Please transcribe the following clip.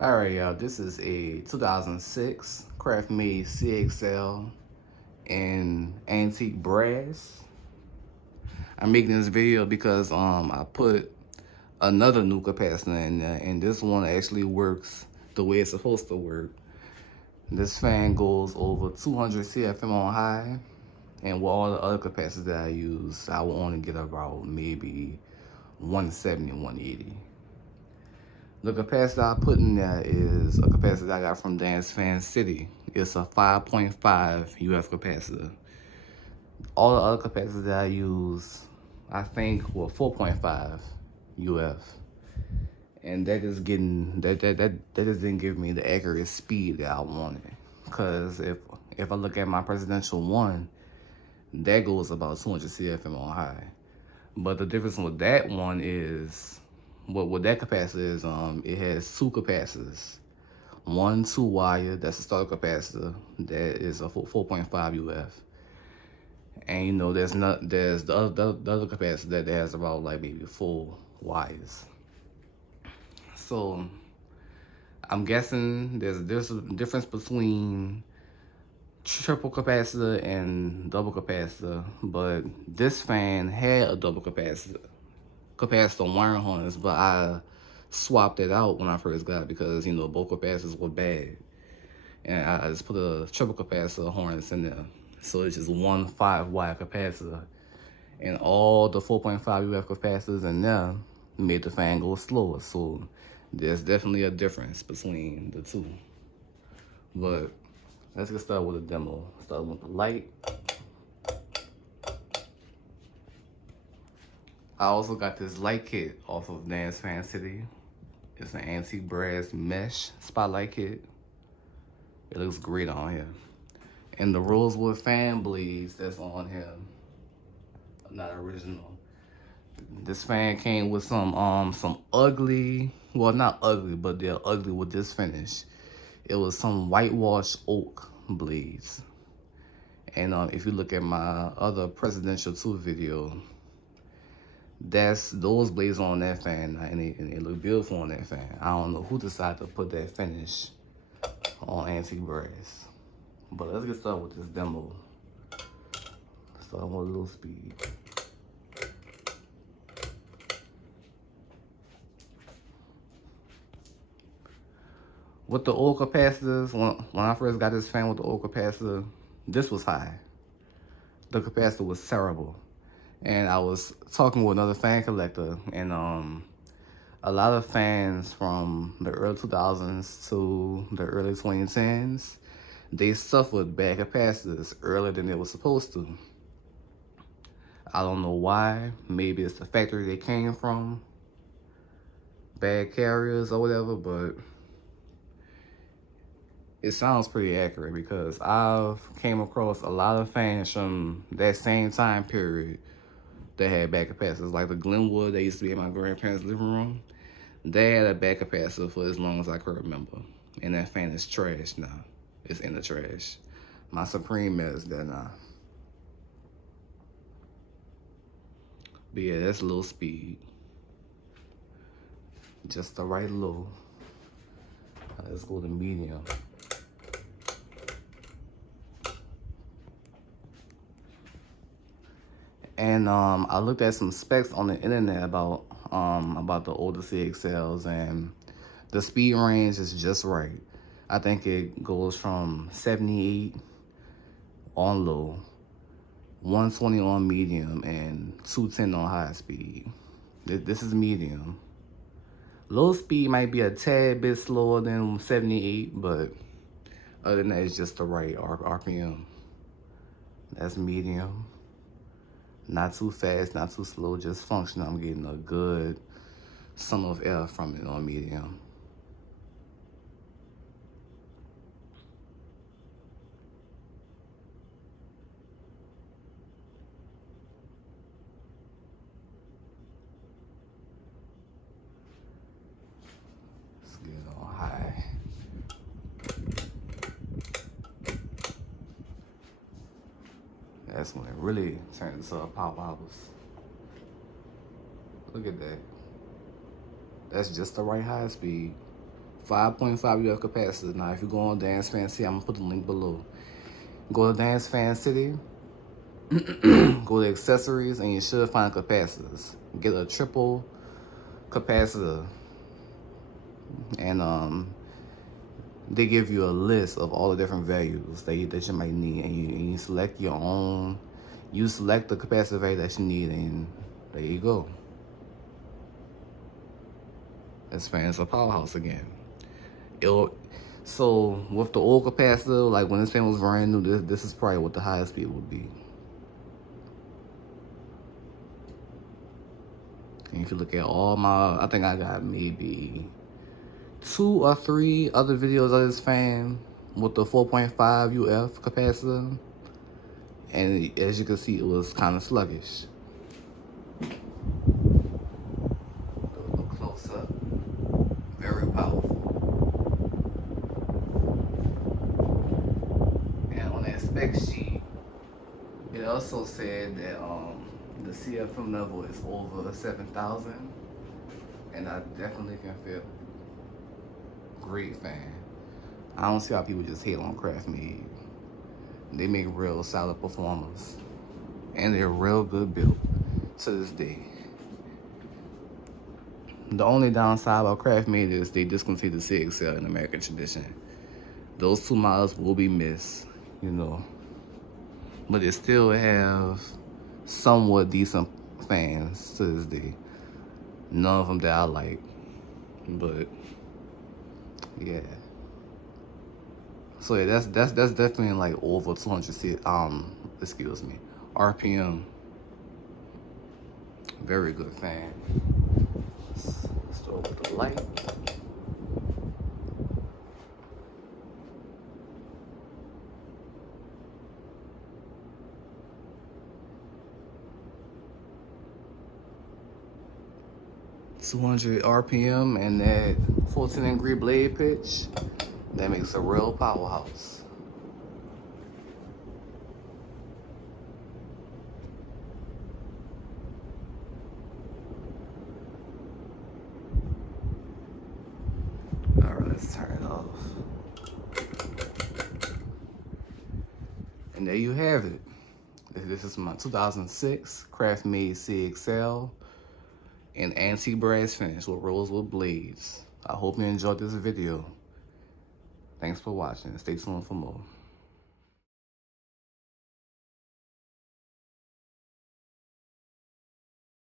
Alright, y'all, this is a 2006 Craftmade CXL in antique brass. I'm making this video because I put another new capacitor in there, and this one actually works the way it's supposed to work. This fan goes over 200 CFM on high, and with all the other capacitors that I use, I will only get about maybe 170, 180. The capacitor I put in there is a capacitor I got from Dance Fan City. It's a 5.5 UF capacitor. All the other capacitors that I use, I think, were 4.5 UF. And that is getting that just didn't give me the accurate speed that I wanted. Cause if I look at my presidential one, that goes about 200 CFM on high. But the difference with that one is what that capacitor is, it has two capacitors. One 2-wire, that's a starter capacitor, that is a 4.5 UF. And you know, there's the other capacitor that has about like maybe 4 wires. So I'm guessing there's a difference between triple capacitor and double capacitor, but this fan had a double capacitor wiring harness, but I swapped it out when I first got it because, you know, both capacitors were bad. And I just put a triple capacitor harness in there. So it's just one 5-wire capacitor. And all the 4.5 UF capacitors in there made the fan go slower. So there's definitely a difference between the two. But let's get started with a demo. Start with the light. I also got this light kit off of Dance Fan City. It's an antique brass mesh spotlight kit. It looks great on here. And the rosewood fan blades that's on here are not original. This fan came with some ugly, well, not ugly, but they're ugly with this finish. It was some whitewashed oak blades. And if you look at my other Presidential 2 video, that's those blades on that fan, and it look beautiful on that fan. I don't know who decided to put that finish on antique brass. But let's get started with this demo. Start with a little speed. With the old capacitors, when I first got this fan with the old capacitor, this was high. The capacitor was terrible. And I was talking with another fan collector, and a lot of fans from the early 2000s to the early 2010s, they suffered bad capacitors earlier than they were supposed to. I don't know why. Maybe it's the factory they came from, bad carriers or whatever, but it sounds pretty accurate because I've came across a lot of fans from that same time period that had bad capacitors. Like the Glenwood that used to be in my grandparents' living room, they had a bad capacitor for as long as I could remember. And that fan is trash now. It's in the trash. My Supreme is there now. But yeah, that's low speed. Just the right low. Let's go to medium. And I looked at some specs on the internet about the older CXLs, and the speed range is just right. I think it goes from 78 on low, 120 on medium, and 210 on high speed. This is medium. Low speed might be a tad bit slower than 78, but other than that, it's just the right RPM. That's medium. Not too fast, not too slow, just functional. I'm getting a good sum of air from it on medium. Let's get it on high. That's when it really turns into a pop house. Look at that. That's just the right high speed 5.5 UF capacitor. Now, if you go on Dance Fan City, I'm gonna put the link below. Go to Dance Fan City, go to accessories, and you should find capacitors. Get a triple capacitor, and they give you a list of all the different values that you might need, and you select your own. You select the capacitor value that you need, and there you go. This fan's a powerhouse again. So with the old capacitor, like when this fan was brand new, this is probably what the highest speed would be. And if you look at all my, I think I got maybe 2 or 3 other videos of this fan with the 4.5 UF capacitor, and as you can see, it was kind of sluggish. Look close up. Very powerful. And on that spec sheet, it also said that the CFM level is over 7,000, and I definitely can feel. Great fan. I don't see how people just hate on Craftmade. They make real solid performers, and they're real good built to this day. The only downside about Craftmade is they discontinued the CXL in American tradition. Those 2 models will be missed, you know, but they still have somewhat decent fans to this day. None of them that I like, but yeah. So yeah, that's definitely like over 200 excuse me, RPM. Very good fan. Let's throw with the light. .200 RPM and that 14-degree blade pitch, that makes a real powerhouse. All right, let's turn it off. And there you have it. This is my 2006 Craftmade CXL in antique brass finish with rosewood blades. I hope you enjoyed this video. Thanks for watching. Stay tuned for more.